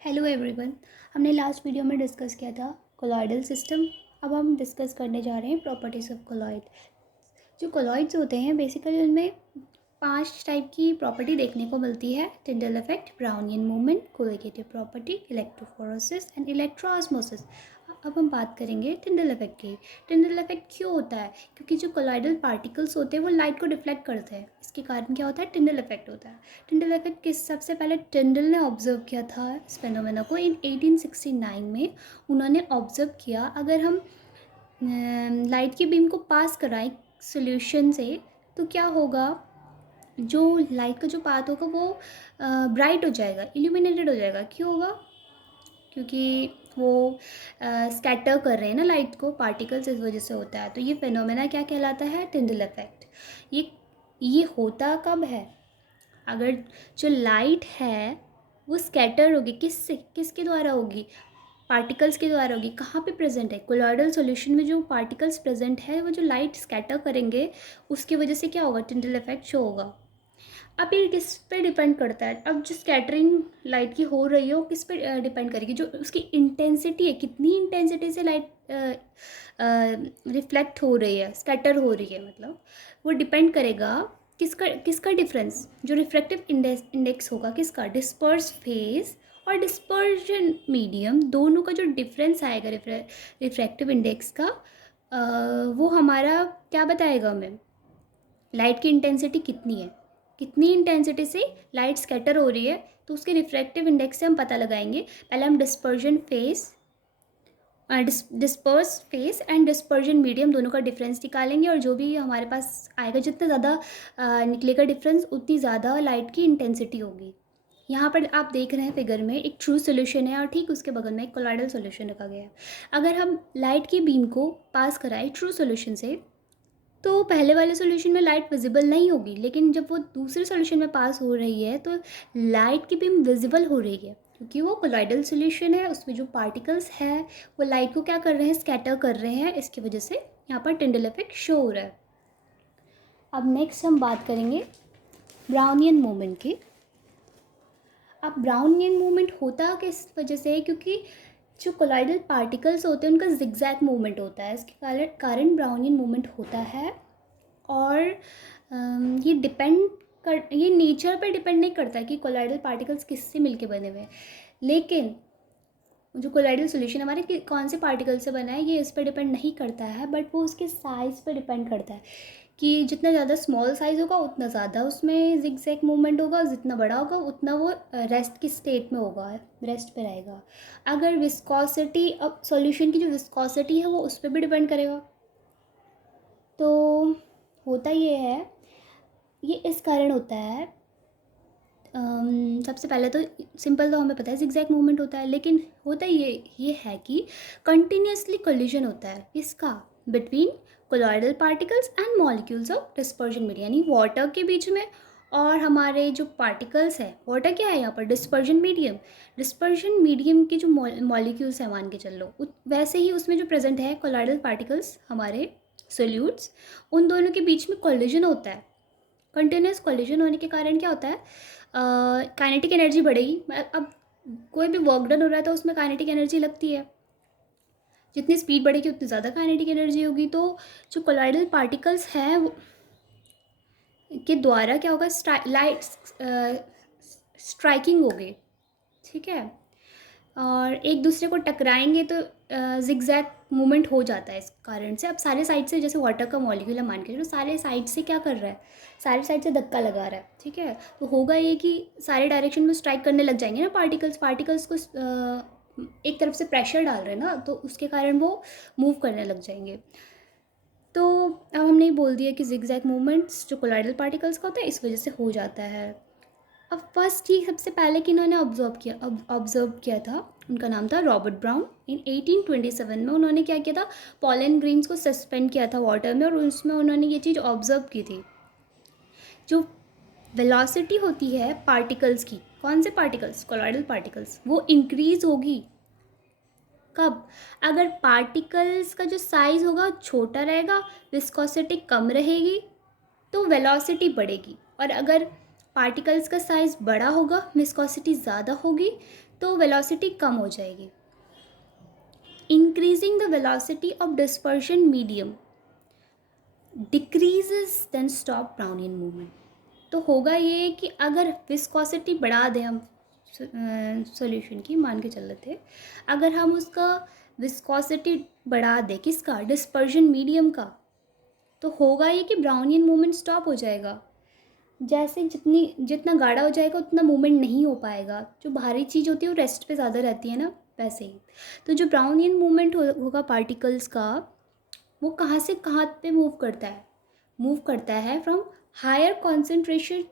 Hello everyone. हमने last video में discuss किया था कोलॉइडल सिस्टम। अब हम डिस्कस करने जा रहे हैं प्रॉपर्टीज़ ऑफ कोलॉइड। जो कोलॉइड्स होते हैं बेसिकली उनमें 5 टाइप की प्रॉपर्टी देखने को मिलती है: Tyndall effect, Brownian movement, colligative property, electrophoresis and electroosmosis. अब हम बात करेंगे टिंडल इफेक्ट की। टिंडल इफेक्ट क्यों होता है? क्योंकि जो कोलॉइडल पार्टिकल्स होते हैं वो लाइट को डिफ्लेक्ट करते हैं। इसके कारण क्या होता है? टिंडल इफेक्ट होता है। टिंडल इफेक्ट किस सबसे पहले टिंडल ने ऑब्जर्व किया था इस फेनोमेना को इन 1869 में। उन्होंने ऑब्जर्व किया अगर हम लाइट की बीम को पास कराएं सोल्यूशन से तो क्या होगा, जो लाइट का जो पाथ होगा वो ब्राइट हो जाएगा, इल्यूमिनेटेड हो जाएगा। क्यों होगा? क्योंकि वो स्कैटर कर रहे हैं ना लाइट को, पार्टिकल्स, इस वजह से होता है। तो ये फेनोमेना क्या कहलाता है? Tyndall effect. ये होता कब है? अगर जो लाइट है वो स्कैटर होगी, किसके द्वारा होगी? पार्टिकल्स के द्वारा होगी। कहाँ पे प्रेजेंट है? कोलॉइडल सॉल्यूशन में जो पार्टिकल्स प्रेजेंट है वो जो लाइट स्कैटर करेंगे उसकी वजह से क्या होगा? टिंडल इफेक्ट शो होगा। अब ये किस पे डिपेंड करता है? अब जो स्कैटरिंग लाइट की हो रही है वो किस पे डिपेंड करेगी? जो उसकी इंटेंसिटी है, कितनी इंटेंसिटी से लाइट रिफ्लेक्ट हो रही है, स्कैटर हो रही है, मतलब वो डिपेंड करेगा किसका डिफरेंस, जो रिफ्रैक्टिव इंडेक्स होगा किसका? डिस्पर्स फेज और डिस्पर्जन मीडियम, दोनों का जो डिफरेंस आएगा रिफ्रैक्टिव इंडेक्स का, वो हमारा क्या बताएगा हमें? लाइट की इंटेंसिटी कितनी है, कितनी इंटेंसिटी से लाइट स्कैटर हो रही है। तो उसके रिफ्रैक्टिव इंडेक्स से हम पता लगाएंगे। पहले हम disperse phase and dispersion medium दोनों का डिफरेंस निकालेंगे, और जो भी हमारे पास आएगा, जितना ज़्यादा निकलेगा डिफरेंस उतनी ज़्यादा लाइट की इंटेंसिटी होगी। यहाँ पर आप देख रहे हैं फिगर में एक ट्रू सोल्यूशन है और ठीक उसके बगल में एक कोलॉइडल सोल्यूशन रखा गया है। अगर हम लाइट की बीम को पास कराएं ट्रू सोल्यूशन से तो पहले वाले सॉल्यूशन में लाइट विजिबल नहीं होगी, लेकिन जब वो दूसरे सॉल्यूशन में पास हो रही है तो लाइट की बीम विजिबल हो रही है, क्योंकि वो कोलॉइडल सॉल्यूशन है। उसमें जो पार्टिकल्स है वो लाइट को क्या कर रहे हैं? स्कैटर कर रहे हैं। इसकी वजह से यहाँ पर टिंडल इफेक्ट शो हो रहा है। अब नेक्स्ट हम बात करेंगे ब्राउनियन मूवमेंट की। अब ब्राउनियन मूवमेंट होता किस वजह से है? क्योंकि जो कोलॉइडल पार्टिकल्स होते हैं उनका जिगजैग मूवमेंट होता है, इसके कारण ब्राउनियन मूवमेंट होता है। और ये नेचर पर डिपेंड नहीं करता कि कोलॉइडल पार्टिकल्स किससे मिलके बने हुए हैं, लेकिन जो कोलॉइडल सॉल्यूशन हमारे कौन से पार्टिकल से बना है ये इस पर डिपेंड नहीं करता है, बट वो उसके साइज़ पर डिपेंड करता है कि जितना ज़्यादा स्मॉल साइज़ होगा उतना ज़्यादा उसमें जिगजैग मूवमेंट होगा, जितना बड़ा होगा उतना वो रेस्ट की स्टेट में होगा, रेस्ट पे रहेगा। अगर विस्कोसिटी, अब सॉल्यूशन की जो विस्कोसिटी है वो उस पर भी डिपेंड करेगा। तो होता ये है, ये इस कारण होता है, सबसे पहले तो सिंपल तो हमें पता है जिगजैग मूवमेंट होता है, लेकिन होता ये है कि कंटिन्यूसली कोलिजन होता है इसका between colloidal particles and molecules of dispersion medium, यानी वाटर के बीच में और हमारे जो पार्टिकल्स है। वाटर क्या है यहाँ पर? Dispersion medium. डिस्पर्जन मीडियम के जो मॉलिक्यूल्स है मान के चल लो, वैसे ही उसमें जो प्रेजेंट है कोलॉइडल पार्टिकल्स हमारे सोल्यूट्स, उन दोनों के बीच में कोलिजन होता है। कंटिन्यूस कोलिजन होने के कारण क्या होता है? काइनेटिक एनर्जी बढ़ेगी। अब कोई भी वर्क डन हो रहा है तो उसमें काइनेटिक एनर्जी लगती है, जितनी स्पीड बढ़ेगी उतनी ज़्यादा काइनेटिक एनर्जी होगी। तो जो कोलॉइडल पार्टिकल्स हैं के द्वारा क्या होगा? लाइट स्ट्राइकिंग होगी, ठीक है, और एक दूसरे को टकराएंगे तो जिगजैग मूवमेंट हो जाता है इस कारण से। अब सारे साइड से, जैसे वाटर का मॉलिक्यूल है मान के चलो, सारे साइड से क्या कर रहा है? सारे साइड से धक्का लगा रहा है, ठीक है। तो होगा ये कि सारे डायरेक्शन में स्ट्राइक करने लग जाएंगे ना पार्टिकल्स को एक तरफ से प्रेशर डाल रहे हैं ना, तो उसके कारण वो मूव करने लग जाएंगे। तो अब हमने बोल दिया कि जिगजैग मूवमेंट्स जो कोलॉइडल पार्टिकल्स का होता है इस वजह से हो जाता है। अब फर्स्ट ही सबसे पहले किन्होंने ऑब्जर्व किया था, उनका नाम था रॉबर्ट ब्राउन। इन 1827 में उन्होंने क्या किया था? पॉलन ग्रेन्स को सस्पेंड किया था वाटर में, और उसमें उन्होंने ये चीज़ ऑब्जर्व की थी। जो वेलोसिटी होती है पार्टिकल्स की, कौन से पार्टिकल्स? कोलॉइडल पार्टिकल्स, वो इंक्रीज होगी कब? अगर पार्टिकल्स का जो साइज़ होगा छोटा रहेगा, विस्कोसिटी कम रहेगी, तो वेलोसिटी बढ़ेगी। और अगर पार्टिकल्स का साइज़ बड़ा होगा, विस्कोसिटी ज़्यादा होगी, तो वेलोसिटी कम हो जाएगी। Increasing the velocity of dispersion medium decreases then stop Brownian movement. तो होगा ये कि अगर विस्कोसिटी बढ़ा दें हम सॉल्यूशन की, मान के चल रहे थे, अगर हम उसका विस्कोसिटी बढ़ा दें, किसका, डिस्पर्शन मीडियम का, तो होगा ये कि ब्राउनियन मूवमेंट स्टॉप हो जाएगा। जैसे जितना गाढ़ा हो जाएगा उतना मूवमेंट नहीं हो पाएगा। जो भारी चीज़ होती है वो रेस्ट पे ज़्यादा रहती है ना, वैसे ही। तो जो ब्राउनियन मूवमेंट होगा पार्टिकल्स का, वो कहाँ से कहाँ पे मूव करता है, मूव करता है from higher concentration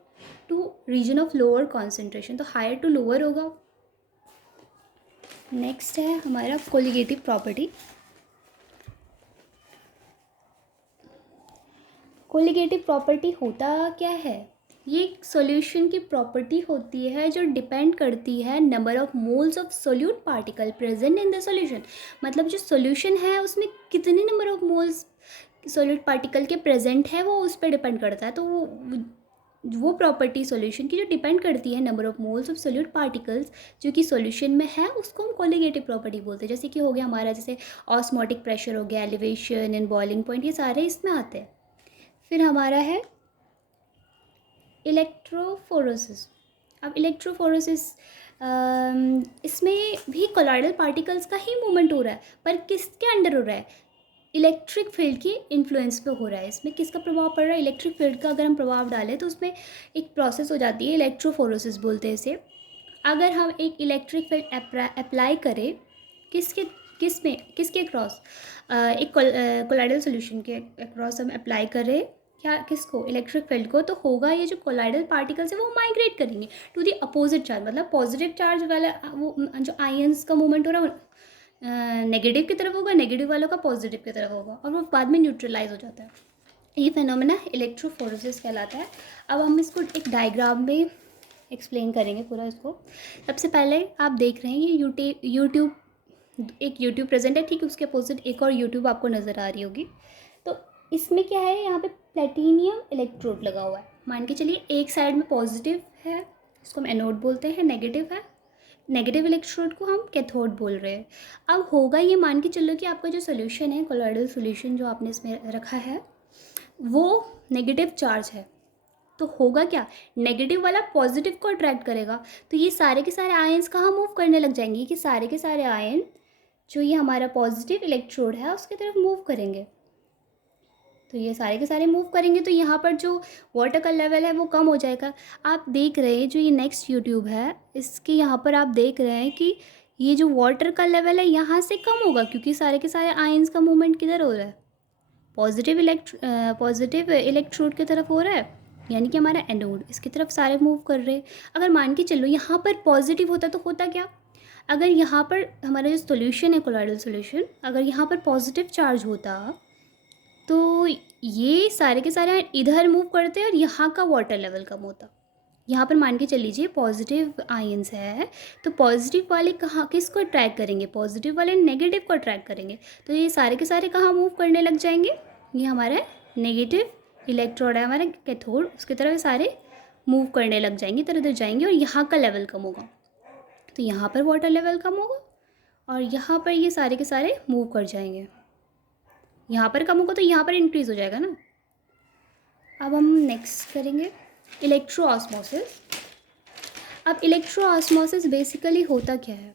to region of lower concentration. तो हायर टू लोअर होगा। नेक्स्ट है हमारा कोलिगेटिव प्रॉपर्टी। कोलिगेटिव प्रॉपर्टी होता क्या है? ये एक सॉल्यूशन की प्रॉपर्टी होती है जो डिपेंड करती है number of moles of solute particle present in the solution. मतलब जो सॉल्यूशन है उसमें कितने number of moles solute particle के प्रेजेंट है, वो उस पर डिपेंड करता है। तो वो प्रॉपर्टी सॉल्यूशन की जो डिपेंड करती है number of moles of solute particles जो कि सॉल्यूशन में है, उसको हम कोलिगेटिव प्रॉपर्टी बोलते हैं। जैसे कि हो गया हमारा, जैसे ऑस्मोटिक प्रेशर हो गया, एलिवेशन एंड बॉइलिंग पॉइंट, ये सारे इसमें आते हैं। फिर हमारा है इलेक्ट्रोफोरोसिस। अब इलेक्ट्रोफोरोसिस, इसमें भी कोलॉइडल पार्टिकल्स का ही मूवमेंट हो रहा है, पर किसके अंडर हो रहा है? इलेक्ट्रिक फील्ड की इन्फ्लुएंस पे हो रहा है। इसमें किसका प्रभाव पड़ रहा है? इलेक्ट्रिक फील्ड का अगर हम प्रभाव डालें तो उसमें एक प्रोसेस हो जाती है, इलेक्ट्रोफोरोसिस बोलते हैं इसे। अगर हम एक इलेक्ट्रिक फील्ड अप्लाई करें किसके किसके क्रॉस, एक कोलाइडल सॉल्यूशन के अक्रॉस हम अप्लाई करें, क्या, किसको, इलेक्ट्रिक फील्ड को, तो होगा ये जो कोलाइडल पार्टिकल्स है वो माइग्रेट करेंगे टू द अपोजिट चार्ज। मतलब पॉजिटिव चार्ज वाला वो जो आयंस का मूवमेंट हो रहा है नेगेटिव की तरफ होगा, नेगेटिव वालों का पॉजिटिव की तरफ होगा, और वो बाद में न्यूट्रलाइज हो जाता है। ये फिनोमेना इलेक्ट्रोफोरेसिस कहलाता है। अब हम इसको एक डायग्राम में एक्सप्लेन करेंगे पूरा इसको। सबसे पहले आप देख रहे हैं ये यूट्यूब, एक यूट्यूब प्रेजेंट है, ठीक है, उसके अपोजिट एक और यूट्यूब आपको नज़र आ रही होगी। तो इसमें क्या है, यहाँ पे प्लेटिनियम इलेक्ट्रोड लगा हुआ है। मान के चलिए एक साइड में पॉजिटिव है, इसको हम एनोड बोलते हैं, नेगेटिव है, नेगेटिव इलेक्ट्रोड को हम कैथोड बोल रहे हैं। अब होगा ये, मान के चलो कि आपका जो सोल्यूशन है, कोलॉइडल सोल्यूशन जो आपने इसमें रखा है, वो नेगेटिव चार्ज है। तो होगा क्या, नेगेटिव वाला पॉजिटिव को अट्रैक्ट करेगा। तो ये सारे के सारे आयंस कहाँ मूव करने लग जाएंगे, कि सारे के सारे आयन जो ये हमारा पॉजिटिव इलेक्ट्रोड है उसकी तरफ मूव करेंगे। तो ये सारे के सारे मूव करेंगे, तो यहाँ पर जो वाटर का लेवल है वो कम हो जाएगा। आप देख रहे हैं जो ये नेक्स्ट यूट्यूब है, इसके यहाँ पर आप देख रहे हैं कि ये जो वाटर का लेवल है यहाँ से कम होगा, क्योंकि सारे के सारे आयंस का मूवमेंट किधर हो रहा है, पॉजिटिव इलेक्ट्रोड की तरफ हो रहा है, यानी कि हमारा एनोड इसकी तरफ सारे मूव कर रहे हैं। अगर मान के चलो यहाँ पर पॉजिटिव होता तो होता क्या, अगर यहाँ पर हमारा जो सोल्यूशन है कोलॉइडल सोल्यूशन, अगर यहाँ पर पॉजिटिव चार्ज होता तो ये सारे के सारे इधर मूव करते और यहाँ का वाटर लेवल कम होता। यहाँ पर मान के चल लीजिए पॉजिटिव आयंस है, तो पॉजिटिव वाले कहाँ, किसको अट्रैक्ट करेंगे, पॉजिटिव वाले नेगेटिव को अट्रैक्ट करेंगे। तो ये सारे के सारे कहाँ मूव करने लग जाएंगे, ये हमारा नेगेटिव इलेक्ट्रोड है हमारा कैथोड, उसकी तरफ सारे मूव करने लग जाएंगे, इधर उधर जाएंगे, और यहाँ का लेवल कम होगा। तो यहाँ पर वाटर लेवल कम होगा और यहाँ पर ये सारे के सारे मूव कर जाएंगे। यहाँ पर कम होगा तो यहाँ पर इंक्रीज़ हो जाएगा ना। अब हम नेक्स्ट करेंगे इलेक्ट्रोऑस्मोसिस। अब इलेक्ट्रोऑस्मोसिस बेसिकली होता क्या है,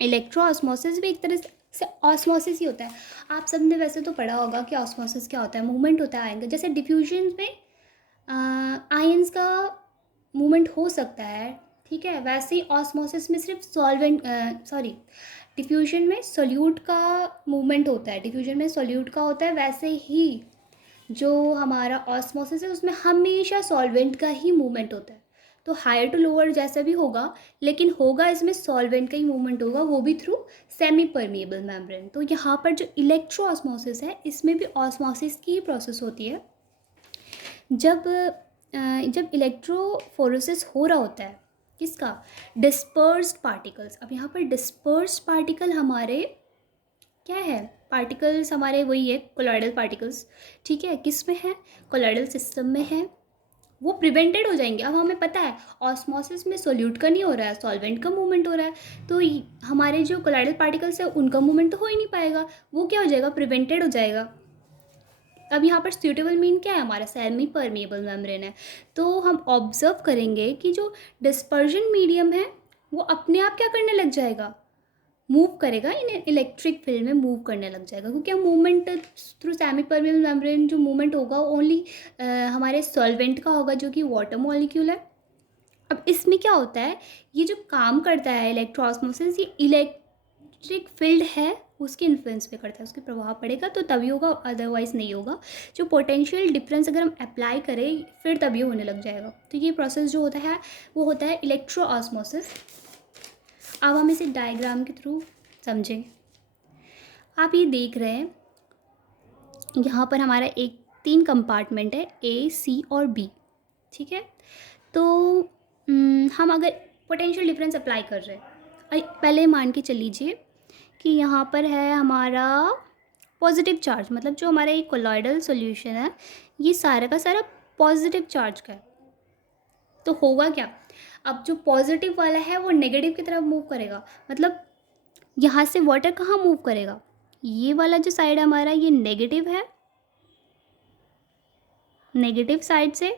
इलेक्ट्रोऑस्मोसिस भी एक तरह से ऑस्मोसिस ही होता है। आप सब ने वैसे तो पढ़ा होगा कि ऑस्मोसिस क्या होता है, मूवमेंट होता है आयन का। जैसे डिफ्यूजन में आयंस का मूवमेंट हो सकता है, ठीक है, वैसे ही ऑस्मोसिस में सिर्फ डिफ्यूजन में सोल्यूट का मूवमेंट होता है, डिफ्यूजन में सोल्यूट का होता है, वैसे ही जो हमारा ऑस्मोसिस है उसमें हमेशा सॉल्वेंट का ही मूवमेंट होता है। तो हायर टू लोअर जैसा भी होगा, लेकिन होगा इसमें सॉल्वेंट का ही मूवमेंट होगा, वो भी थ्रू सेमी परमिएबल मेम्ब्रेन। तो यहाँ पर जो इलेक्ट्रो ऑस्मोसिस है इसमें भी ऑस्मोसिस की ही प्रोसेस होती है। जब इलेक्ट्रोफोरेसिस हो रहा होता है, किसका, डिस्पर्स्ड पार्टिकल्स। अब यहाँ पर डिस्पर्स्ड पार्टिकल हमारे क्या है, पार्टिकल्स हमारे वही है कोलॉइडल पार्टिकल्स, ठीक है, किस में है, कोलॉइडल सिस्टम में है, वो प्रिवेंटेड हो जाएंगे। अब हमें पता है ऑस्मोसिस में सोल्यूट का नहीं हो रहा है, सॉल्वेंट का मूवमेंट हो रहा है, तो हमारे जो कोलाइडल पार्टिकल्स है उनका मूवमेंट तो हो ही नहीं पाएगा, वो क्या हो जाएगा, प्रिवेंटेड हो जाएगा। अब यहाँ पर सूटेबल मीन क्या है, हमारा सेमी परमेबल मेम्ब्रेन है। तो हम ऑब्जर्व करेंगे कि जो डिस्पर्जन मीडियम है वो अपने आप क्या करने लग जाएगा, मूव करेगा, इन इलेक्ट्रिक फील्ड में मूव करने लग जाएगा, क्योंकि movement through semi permeable membrane जो मूवमेंट होगा ओनली हमारे सॉल्वेंट का होगा जो कि वाटर मॉलिक्यूल है। अब इसमें क्या होता है, ये जो काम करता है इलेक्ट्रोऑस्मोसिस, ये इलेक्ट्रिक फील्ड है उसके इन्फ्लुएंस पे करता है, उसके प्रभाव पड़ेगा तो तभी होगा, अदरवाइज़ नहीं होगा। जो पोटेंशियल डिफरेंस अगर हम अप्लाई करें फिर तभी होने लग जाएगा। तो ये प्रोसेस जो होता है वो होता है इलेक्ट्रोऑस्मोसिस। अब हम इसे डायग्राम के थ्रू समझें। आप ये देख रहे हैं यहाँ पर हमारा एक 3 कंपार्टमेंट है, ए सी और बी, ठीक है। तो हम अगर पोटेंशियल डिफरेंस अप्लाई कर रहे हैं, पहले मान के चल लीजिए कि यहाँ पर है हमारा पॉजिटिव चार्ज, मतलब जो हमारा एक कोलॉइडल सॉल्यूशन है ये सारा का सारा पॉजिटिव चार्ज का है। तो होगा क्या, अब जो पॉजिटिव वाला है वो नेगेटिव की तरफ मूव करेगा, मतलब यहाँ से वाटर कहाँ मूव करेगा, ये वाला जो साइड है हमारा ये नेगेटिव है, नेगेटिव साइड से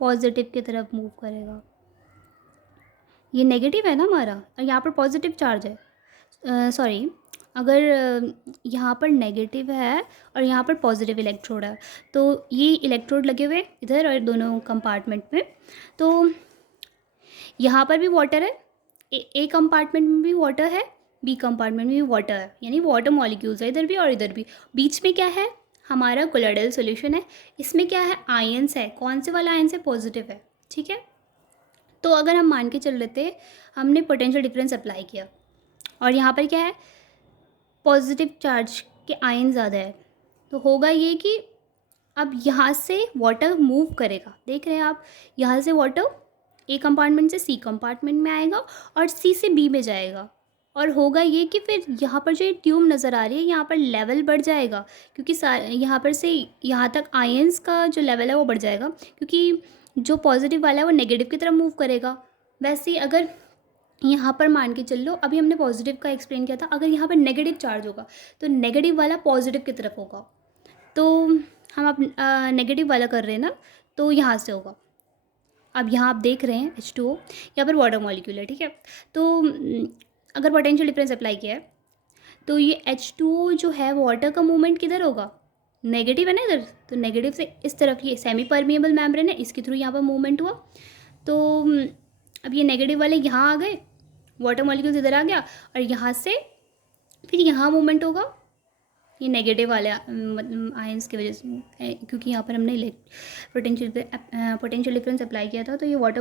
पॉजिटिव की तरफ मूव करेगा। ये नेगेटिव है ना हमारा, और यहाँ पर पॉजिटिव चार्ज है, सॉरी, अगर यहाँ पर नेगेटिव है और यहाँ पर पॉजिटिव इलेक्ट्रोड है, तो ये इलेक्ट्रोड लगे हुए इधर और दोनों कंपार्टमेंट में, तो यहाँ पर भी वाटर है, ए कंपार्टमेंट में भी वाटर है, बी कंपार्टमेंट में भी वाटर है, यानी वाटर मॉलिक्यूल्स है इधर भी और इधर भी। बीच में क्या है, हमारा कोलॉइडल सॉल्यूशन है, इसमें क्या है, आयंस है। कौन से वाला आयंस है, पॉजिटिव है, ठीक है। तो अगर हम मान के चल रहे थे हमने पोटेंशियल डिफरेंस अप्लाई किया और यहाँ पर क्या है, पॉजिटिव चार्ज के आयन ज़्यादा है, तो होगा ये कि अब यहाँ से वाटर मूव करेगा, देख रहे हैं आप, यहाँ से वाटर ए कंपार्टमेंट से सी कंपार्टमेंट में आएगा और सी से बी में जाएगा, और होगा ये कि फिर यहाँ पर जो ट्यूब नज़र आ रही है यहाँ पर लेवल बढ़ जाएगा, क्योंकि यहाँ पर से यहाँ तक आयंस का जो लेवल है वो बढ़ जाएगा, क्योंकि जो पॉजिटिव वाला है वो नेगेटिव की तरफ मूव करेगा। वैसे ही अगर यहाँ पर मान के चल लो, अभी हमने पॉजिटिव का एक्सप्लेन किया था, अगर यहाँ पर नेगेटिव चार्ज होगा तो नेगेटिव वाला पॉजिटिव की तरफ होगा, तो हम अब नेगेटिव वाला कर रहे हैं ना, तो यहाँ से होगा। अब यहाँ आप देख रहे हैं H2O, यहाँ पर वाटर मॉलिक्यूल है, ठीक है। तो अगर पोटेंशियल डिफरेंस अप्लाई किया है तो ये H2O जो है वाटर का मूवमेंट किधर होगा, नेगेटिव है ना इधर, तो नेगेटिव से इस तरफ ये सेमी परमिएबल मेम्ब्रेन है, इसके थ्रू यहाँ पर मूवमेंट हुआ। तो अब ये नेगेटिव वाले यहाँ आ गए, वाटर मॉलिक्यूल्स इधर आ गया, और यहाँ से फिर यहाँ मूवमेंट होगा, ये नेगेटिव वाले आयंस की वजह से, क्योंकि यहाँ पर हमने पोटेंशियल डिफरेंस अप्लाई किया था, तो ये वाटर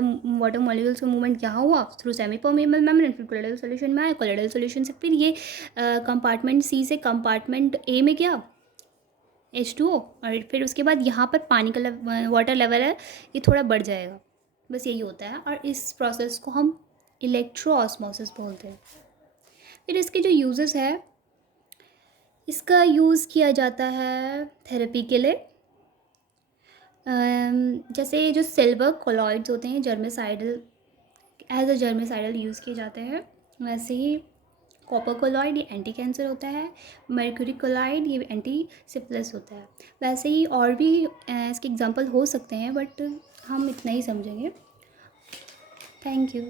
मॉलिक्यूल्स का मूवमेंट यहाँ हुआ थ्रू सेमी परमेबल मेम्ब्रेन, फिर कोलोइडल सॉल्यूशन में आया, कोलोइडल सॉल्यूशन से फिर ये कंपार्टमेंट सी से कंपार्टमेंट ए में गया H2O, और फिर उसके बाद यहाँ पर पानी का वाटर लेवल है ये थोड़ा बढ़ जाएगा, बस यही होता है। और इस प्रोसेस को हम इलेक्ट्रोऑस्मोसिस बोलते हैं। फिर इसके जो यूजेस है, इसका यूज़ किया जाता है थेरेपी के लिए, जैसे जो सिल्वर कोलॉइड्स होते हैं germicidal, as a germicidal use किए जाते हैं, वैसे ही कॉपर कोलॉइड ये एंटी कैंसर होता है, मर्क्यूरी कोलॉइड ये एंटी सिफिलिस होता है। वैसे ही और भी इसके एग्जांपल हो सकते हैं, बट हम इतना ही समझेंगे। Thank you.